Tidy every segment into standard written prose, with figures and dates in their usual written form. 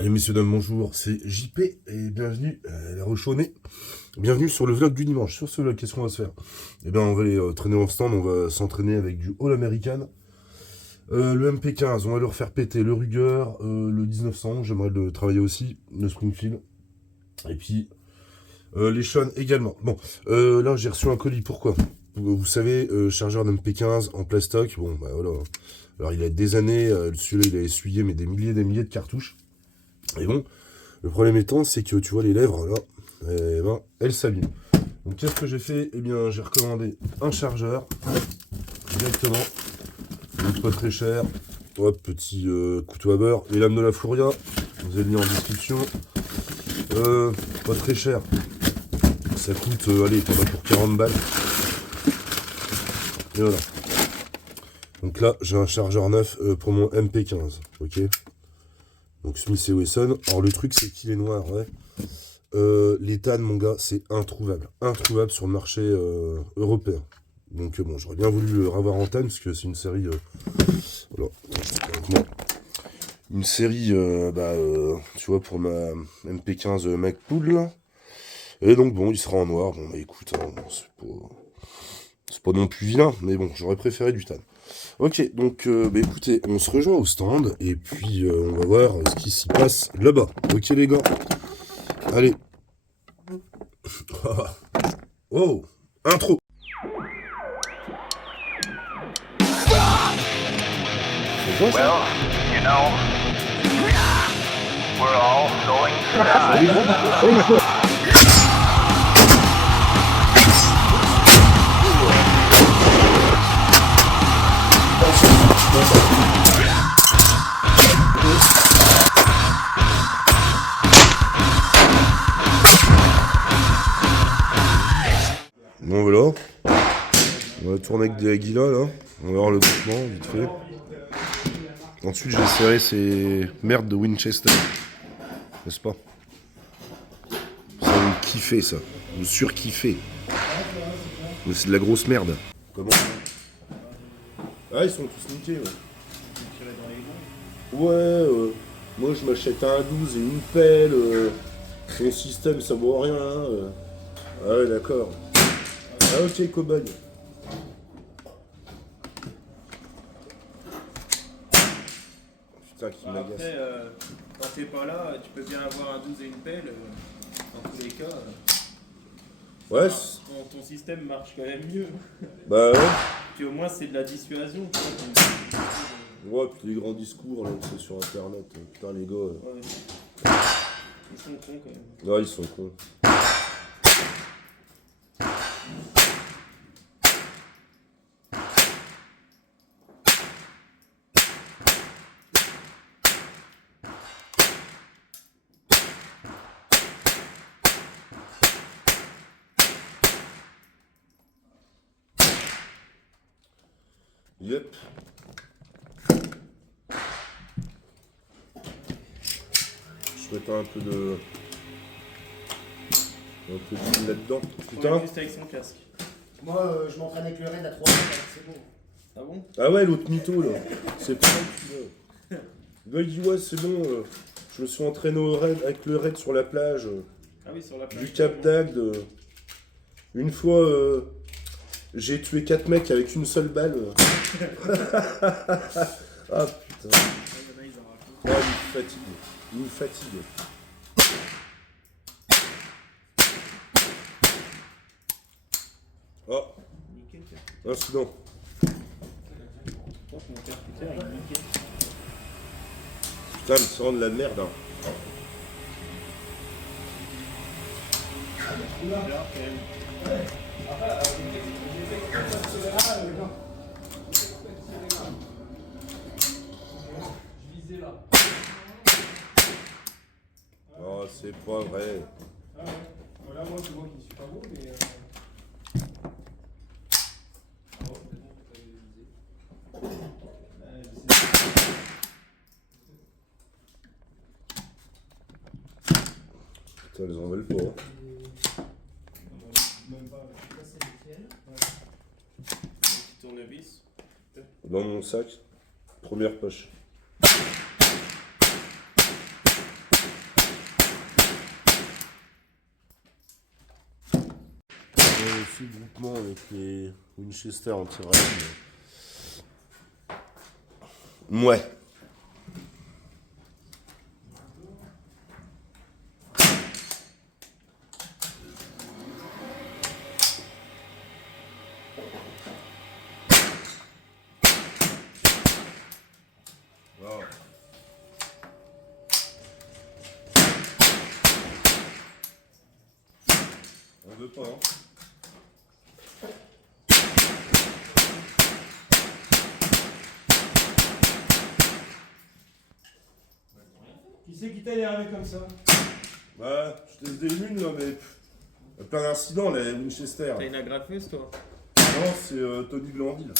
Allez messieurs, dames, bonjour, c'est JP et bienvenue à la Rechaunnée. Bienvenue sur le vlog du dimanche. Sur ce vlog, qu'est-ce qu'on va se faire? Eh bien, on va aller traîner en stand, on va s'entraîner avec du All American. Le MP15, on va leur faire péter le Ruger, le 1911, j'aimerais le travailler aussi, le Springfield. Et puis, les Sean également. Bon, là j'ai reçu un colis, pourquoi? Vous savez, chargeur d'MP15 en plastoc, bon bah voilà. Alors il a des années, celui-là il a essuyé mais des milliers de cartouches. Et bon, le problème étant, c'est que tu vois les lèvres là, eh ben, elles s'abîment. Donc qu'est-ce que j'ai fait? Eh bien j'ai recommandé un chargeur directement, donc pas très cher. Hop, petit couteau à beurre, les lames de la Furia, vous avez le lien en description. Pas très cher, ça coûte, allez, t'en as pour 40 balles. Et voilà. Donc là, j'ai un chargeur neuf pour mon MP15, ok. Donc Smith & Wesson. Alors le truc, c'est qu'il est noir, ouais. L'éthane, mon gars, c'est introuvable. Introuvable sur le marché européen. Donc bon, j'aurais bien voulu le revoir en tan, parce que c'est une série... voilà. Une série, tu vois, pour ma MP15 MacPool, là. Et donc bon, il sera en noir. Bon, bah écoute, hein, c'est pas non plus vilain, mais bon, j'aurais préféré du tan. Ok, donc écoutez, on se rejoint au stand, et puis on va voir ce qui s'y passe là-bas. Ok les gars, allez. Oh, intro. C'est quoi ça? Well, you know, we're all going to die. Bon voilà, on va tourner avec des Aguila là, on va voir le groupement vite fait. Ensuite j'ai serré ces merdes de Winchester, n'est-ce pas? Ça vous kiffez ça, vous surkiffez. Mais c'est de la grosse merde. Comment? Ah ils sont tous niqués ouais. Moi je m'achète un 12 et une pelle, son système ça vaut rien. Ah ouais d'accord. Ah ok cobaye. Putain qui m'agace. Après, quand t'es pas là, tu peux bien avoir un 12 et une pelle. Dans tous les cas, Ouais. ton système marche quand même mieux. Bah ouais. Puis au moins, c'est de la dissuasion. Ouais, puis les grands discours là, c'est sur internet. Putain les gars. Ouais. Ils sont cons quand même. Ouais ils sont cons. Yep. Je mettais un peu de d'huile là-dedans. Putain. Juste avec son casque. Moi, je m'entraîne avec le raid à 3 mètres, c'est bon. Ah bon? Ah ouais l'autre mytho là. C'est pas mal celui-là. Le gars il dit ouais c'est bon. Je me suis entraîné au raid, avec le raid sur la plage. Ah oui, sur la plage. Du Cap d'Agde. Une fois j'ai tué 4 mecs avec une seule balle. Ah putain. Ah, il me fatigue. Il me fatigue. Oh, Nickel. incident. Mon percuteur, il est nickel. Putain, mais c'est vraiment de la merde. Hein. Là, quand même. Oh, c'est pas vrai. Ah ouais. Voilà, moi je vois qu'il suis pas beau, mais. Ah bon, mais bon, faut pas les viser. Putain, ils en veulent pas. Hein. Même pas. Ça, c'est lequel? Petit tournevis. Dans mon sac, première poche. aussi le groupement avec les Winchester anti-rail. Ouais. Wow. On veut pas, hein. Qui c'est qui t'a énervé comme ça? Ouais, je teste des lunes là, mais il y a plein d'incidents, les Winchester. T'as une agrafeuse, toi? Non, c'est Tony Glandil.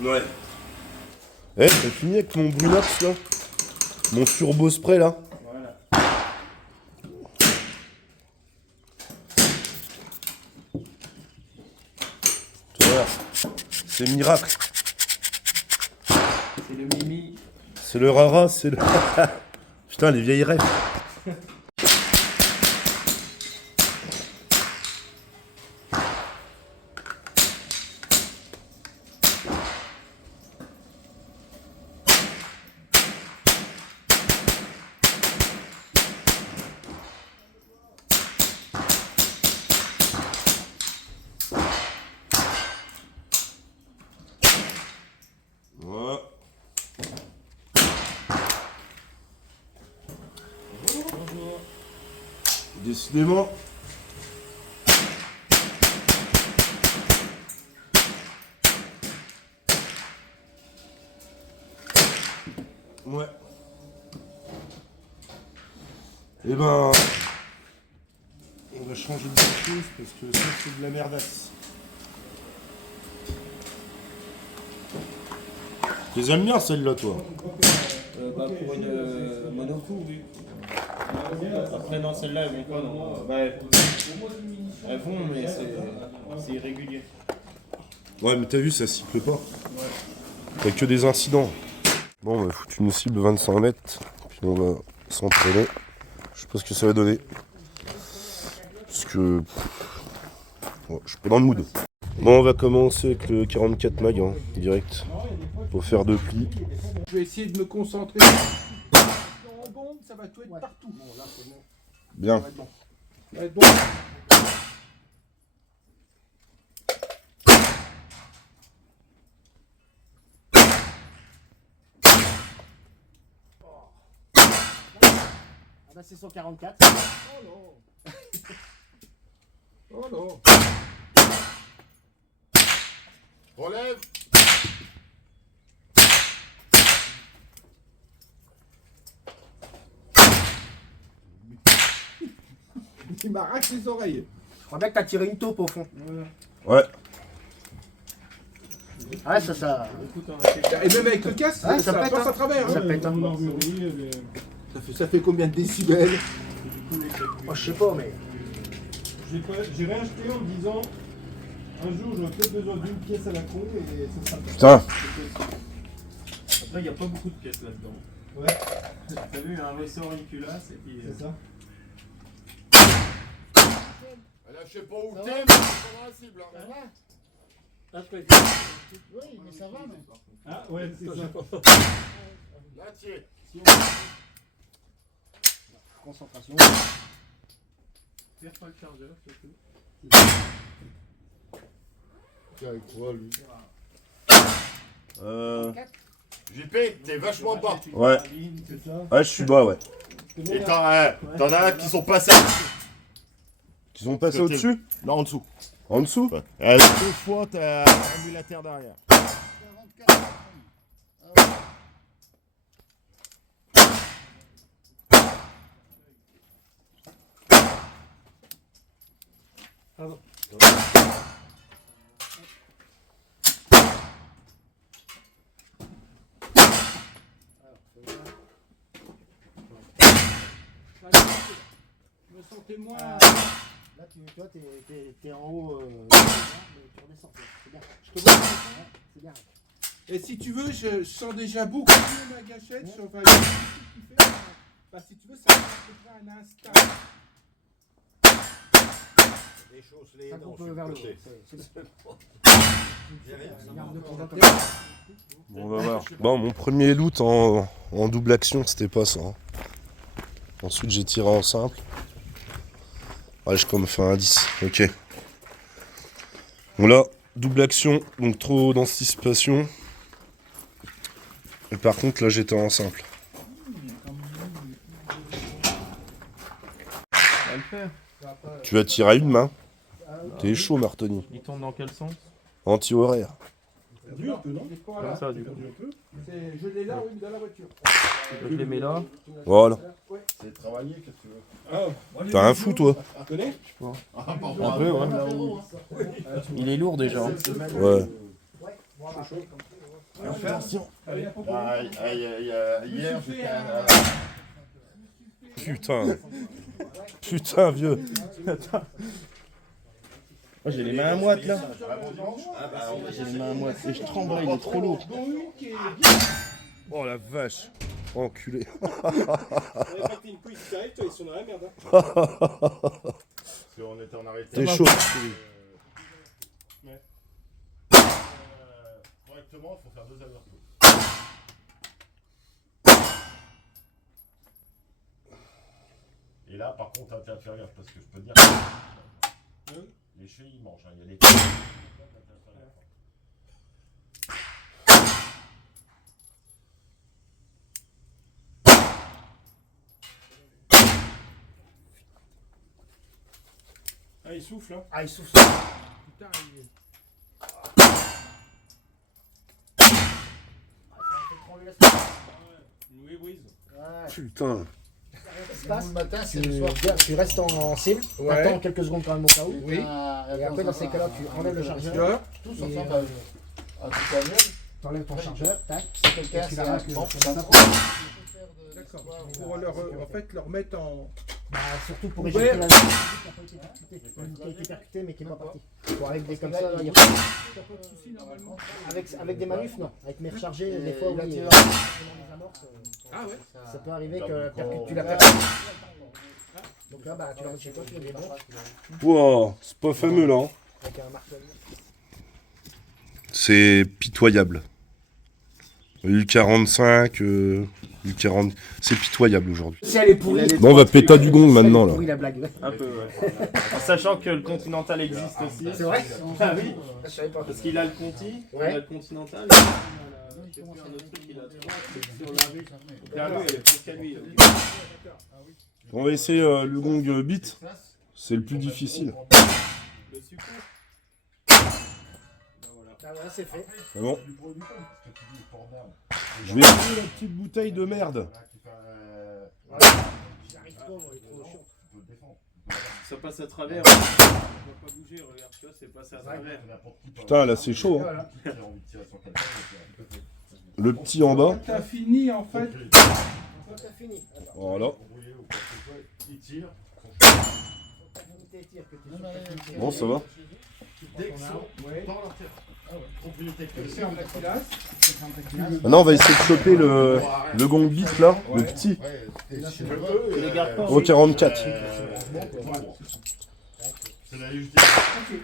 Ouais. Eh, t'as fini avec mon Brunox là? Mon turbo spray là? Voilà. Tu vois, c'est miracle. C'est le Mimi. C'est le rara, c'est le. Putain, les vieilles rêves. Ouais. Bonjour. Décidément. Ouais. Eh ben. On va changer de chose parce que ça c'est de la merdasse. Tu les aimes bien celle-là toi? Bah, pour une monocoup, oui. Après, dans celle-là, elles vont pas. Non. Bah, elles vont, mais c'est irrégulier. Ouais mais t'as vu ça cycle pas. T'as que des incidents. Bon on va foutre une cible 25 mètres. Puis on va s'entraîner. Je sais pas ce que ça va donner. Parce que. Ouais, je suis pas dans le mood. Bon on va commencer avec le 44 mag hein, direct. Pour faire 2 plis. Je vais essayer de me concentrer. En bombe, ça va tout être partout. Bon, là, c'est bon. Bien. Ça va être bon. Ça va être bon. Ah bah c'est 144. Oh non. Oh non. Relève. Il m'arrache les oreilles. Je crois bien que t'as tiré une taupe au fond. Ouais. Ah ça, ça. Écoute, on a fait Et même avec le casque, Ouais, ça pète, passe hein. à travers. Ça hein. pète, hein. Ça fait combien de décibels? Moi je sais pas mais. J'ai réacheté en me disant un jour j'aurai peut-être besoin d'une pièce à la con et ça sera Putain. Après, il n'y a pas beaucoup de pièces là-dedans. Ouais, T'as vu, un vaisseau auriculaire, et puis. c'est ça. Je sais pas où Ça t'es, va mais c'est pas la cible. Hein. Oui mais ça va mais. Ah ouais, c'est ça. Là, tiens. Concentration. Perds pas le chargeur, surtout. Tiens, avec quoi, lui JP, t'es vachement bas. Ouais. C'est ça. Ouais, je suis bas, ouais. Et t'en as qui sont passés. Qui sont passés au-dessus? Là en dessous. En dessous? Ouais. 2 fois, t'as remis la terre derrière. Je me sentais moins. Là toi t'es en haut, mais tu redescends. C'est bien. Je te vois. Ouais, c'est bien. Et si tu veux, je sens déjà beaucoup mieux ma gâchette. Je vais Bah, si tu veux, ça va à peu près un instant. Les choses, les Ça dents coupe sur le vers le haut. côté. Garde de ton côté. Bon, on va voir. Bon, mon premier loot en double action, c'était pas ça. Hein. Ensuite, j'ai tiré en simple. Ouais, j'ai comme fait un 10. Ok. Bon, là, double action, donc trop d'anticipation. Et par contre, là, j'étais en simple. Ça va le faire. Tu vas tirer à une main. T'es chaud, Martoni. Il tourne dans quel sens? Anti-horaire. Dur un peu, non? Comme ça, du coup. Je l'ai là, oui, dans la voiture. Je les mets là. Voilà. C'est travailler, qu'est-ce que tu veux? T'as un fou, toi. Tu connais? Un peu, ouais. Il est lourd déjà. Hein. Ouais. Hier, j'étais à... Putain. Putain, vieux. Moi, j'ai les mains à moite là. J'ai les mains à moite. Et je tremble là, il est trop lourd. Oh la vache. Enculé. On avait pas une couille qui t'arrive, toi, ils sont dans la merde. Hein. Parce qu'on était en arrêté. T'es chaud. Correctement, il faut faire 2 allers-retours. Et là, par contre, t'as à faire gaffe, parce que je peux te dire que les chevilles, ils mangent. Hein. Il y a des... Ah, il souffle, hein. Ah, il souffle. Putain, il est... Une wee brise. Ouais. Putain. Ce qui se passe, Le matin, c'est tu, le soir. tu restes en cible, Ouais. t'attends quelques secondes quand même au cas où. Oui. Et après, dans ces cas-là, tu enlèves le chargeur. Tous Et, ensemble, euh, à tout à l'heure. T'enlèves ton chargeur, tac. Si quelqu'un Tu s'est la un racles, bon, comme ça ça. D'accord. Pour leur, en fait, leur mettre en... Bah, surtout pour Ouais. éjecter la l'unité qui a pas été percutée. L'unité a été percutée mais qui n'est pas partie. Bon, avec des comme ça, là, il n'y a pas T'as pas de soucis normalement. avec des manufs, non. Avec mes rechargés, des fois, oui. Les amorces, Ah ouais. ça peut arriver que tu la Ouais. percutes. Donc là, bah, tu la mets chez toi, tu la débranches Wow, c'est pas fameux là. Hein. avec un marteau. C'est pitoyable. U45, U40, c'est pitoyable aujourd'hui. Si elle est pourrie. Bon, on va péter du gong maintenant là. Oui, la blague. Un peu, ouais. En sachant que le Continental existe aussi. C'est vrai? Ah oui. Je savais pas. Parce qu'il a le Conti, il Ouais. a le Continental. Il a un autre truc, il a 3. Sur la rue. Donc la rue, elle est presque à lui. On va essayer le gong beat. C'est le plus difficile. Le sucre. Ah, voilà, c'est fait. C'est bon. Je vais essayer la petite bouteille de merde. J'arrive pas, moi, il est trop chiant. Ça passe à travers. On va pas bouger, regarde, tu vois, c'est passé à travers. Putain, là c'est chaud. Hein. Le petit en bas. T'as fini en fait. T'as fini. Voilà. Il tire. Bon, ça va. Dès que ça, Ouais. dans l'intérieur. Propriété C'est en culasse. Maintenant, on va essayer de choper le gong beat là, le petit. Si tu veux, Tu les gardes pas. Au 44. c'est la légitimité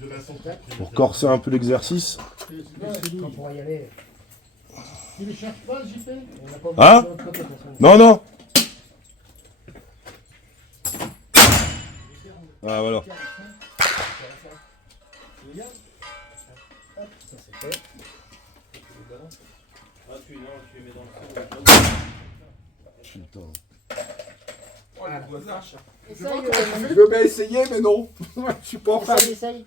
de la santé. Pour corser un peu l'exercice. Quand on pourra y aller. Tu les cherches pas, JP? On n'a pas Hein? de l'autre côté, de toute façon. Non, non. Ah, voilà. Ça, c'est fait. Ah, tu les mets dans le feu. Putain. Oh, les voisins. Essaye, Je veux bien essayer, mais non. Je suis pas fan. essaye.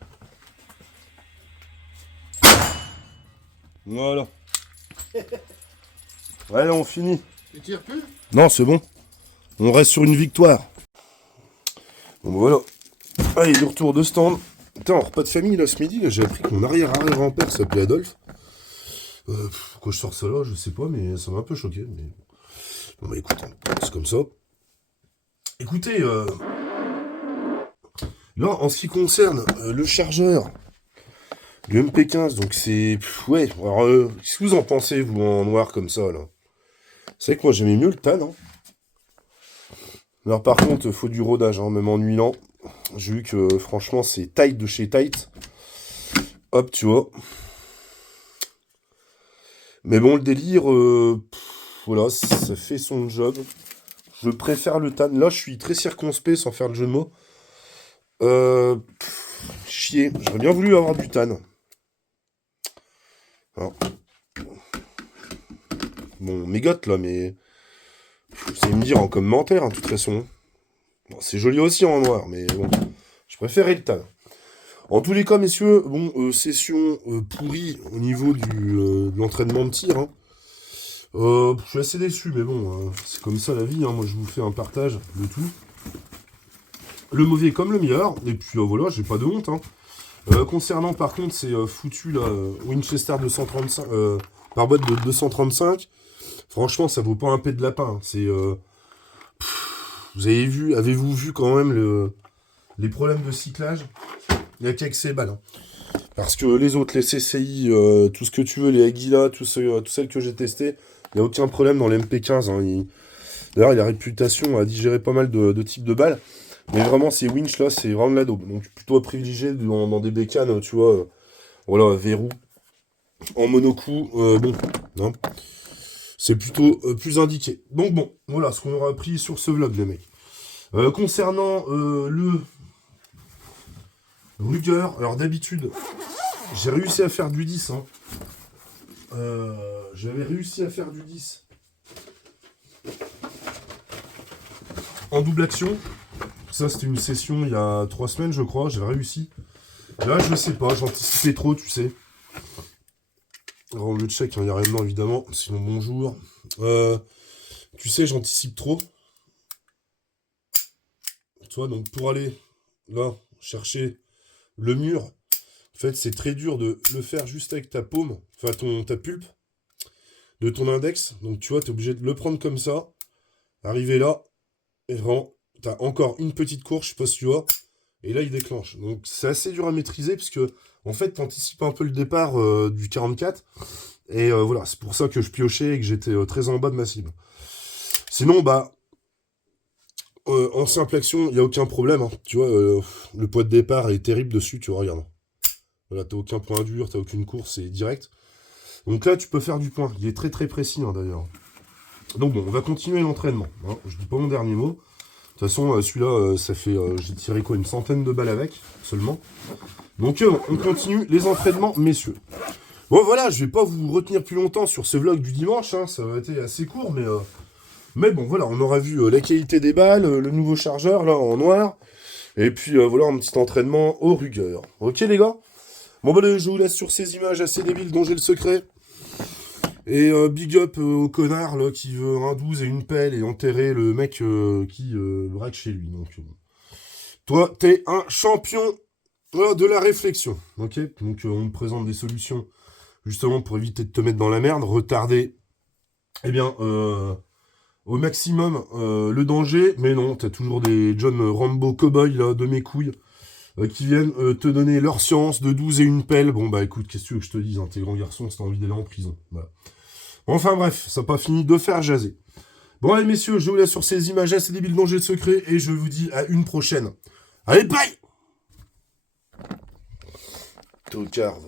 Voilà. Ouais, là, on finit. Tu tires plus? Non, c'est bon. On reste sur une victoire. Bon, voilà. Allez, de retour de stand. Putain, en repas de famille, là, ce midi, là, j'ai appris que mon arrière-arrière-grand-père s'appelait Adolphe. Pourquoi je sors ça là, je sais pas, mais ça m'a un peu choqué. Mais... Bon, bah écoute, c'est comme ça. Écoutez, là, en ce qui concerne le chargeur du MP15, donc c'est... Ouais, alors, qu'est-ce que vous en pensez, vous, en noir comme ça, là? C'est vrai que moi, j'aimais mieux le tan, hein. Alors par contre, faut du rodage, hein, même en huilant. J'ai vu que franchement, c'est tight de chez tight. Hop, tu vois. Mais bon, le délire, voilà, ça fait son job. Je préfère le tan. Là, je suis très circonspect, sans faire le jeu de mots. Chier. J'aurais bien voulu avoir du tan. Alors. Bon, mégote, là, mais... Vous allez me dire en commentaire, hein, de toute façon. Bon, c'est joli aussi en noir, mais bon. Je préférais le tan. En tous les cas, messieurs, bon, session pourrie au niveau de l'entraînement de tir. Hein. Je suis assez déçu, mais bon, c'est comme ça la vie. Hein. Moi, je vous fais un partage de tout. Le mauvais comme le meilleur. Et puis voilà, j'ai pas de honte. Hein. Concernant, par contre, ces foutus là, Winchester 235 par boîte de 235. Franchement, ça vaut pas un pet de lapin. Hein. C'est, vous avez-vous vu quand même les problèmes de cyclage? Il n'y a qu'avec ces balles. Hein. Parce que les autres, les CCI, tout ce que tu veux, les Aguila, tout celles que j'ai testées, il n'y a aucun problème dans les MP15. Hein. D'ailleurs, il a réputation à digérer pas mal de types de balles. Mais vraiment, ces winch là, c'est vraiment de la daube. Donc plutôt à privilégier dans des bécanes, tu vois, voilà, verrou, en monocoup, bon, hein. C'est plutôt plus indiqué. Donc bon, voilà ce qu'on aura appris sur ce vlog, les mecs. Concernant le Ruger, alors d'habitude, j'ai réussi à faire du 10. Hein. J'avais réussi à faire du 10 en double action. Ça, c'était une session il y a 3 semaines, je crois. J'avais réussi. Là, je sais pas, j'anticipais trop, tu sais. Alors, le check, il n'y a rien dedans, évidemment. Sinon, bonjour. Tu sais, j'anticipe trop. Tu vois, donc pour aller là, chercher le mur, en fait, c'est très dur de le faire juste avec ta paume, enfin ta pulpe de ton index. Donc, tu vois, tu es obligé de le prendre comme ça, arriver là, et vraiment, tu as encore une petite course, je sais pas si tu vois, et là, il déclenche. Donc, c'est assez dur à maîtriser, parce que, en fait, tu anticipes un peu le départ du 44, et voilà, c'est pour ça que je piochais et que j'étais très en bas de ma cible. Sinon, bah, en simple action, il n'y a aucun problème. Hein. Tu vois, le poids de départ est terrible dessus, tu vois, regarde. Voilà, t'as aucun point dur, t'as aucune course, c'est direct. Donc là, tu peux faire du point. Il est très très précis, hein, d'ailleurs. Donc bon, on va continuer l'entraînement. Hein. Je dis pas mon dernier mot. De toute façon, celui-là, ça fait... j'ai tiré quoi, une centaine de balles avec, seulement. Donc on continue les entraînements, messieurs. Bon, voilà, je vais pas vous retenir plus longtemps sur ce vlog du dimanche. Hein. Ça a été assez court, mais bon, voilà, on aura vu la qualité des balles, le nouveau chargeur, là, en noir. Et puis, voilà, un petit entraînement au Ruger. Ok, les gars? Bon, bah, je vous laisse sur ces images assez débiles dont j'ai le secret. Et big up au connard, là, qui veut un 12 et une pelle et enterrer le mec qui braque chez lui. Donc, toi, t'es un champion de la réflexion. Ok? Donc, on te présente des solutions, justement, pour éviter de te mettre dans la merde, retarder, eh bien, au maximum le danger, mais non, t'as toujours des John Rambo cowboy là, de mes couilles, qui viennent te donner leur science de 12 et une pelle. Bon bah écoute, qu'est-ce que tu veux que je te dise, hein, t'es grand garçon, si t'as envie d'aller en prison. Voilà. Enfin bref, ça n'a pas fini de faire jaser. Bon allez messieurs, je vous laisse sur ces images assez débiles dont j'ai le secret, et je vous dis à une prochaine. Allez, bye! Tocarde.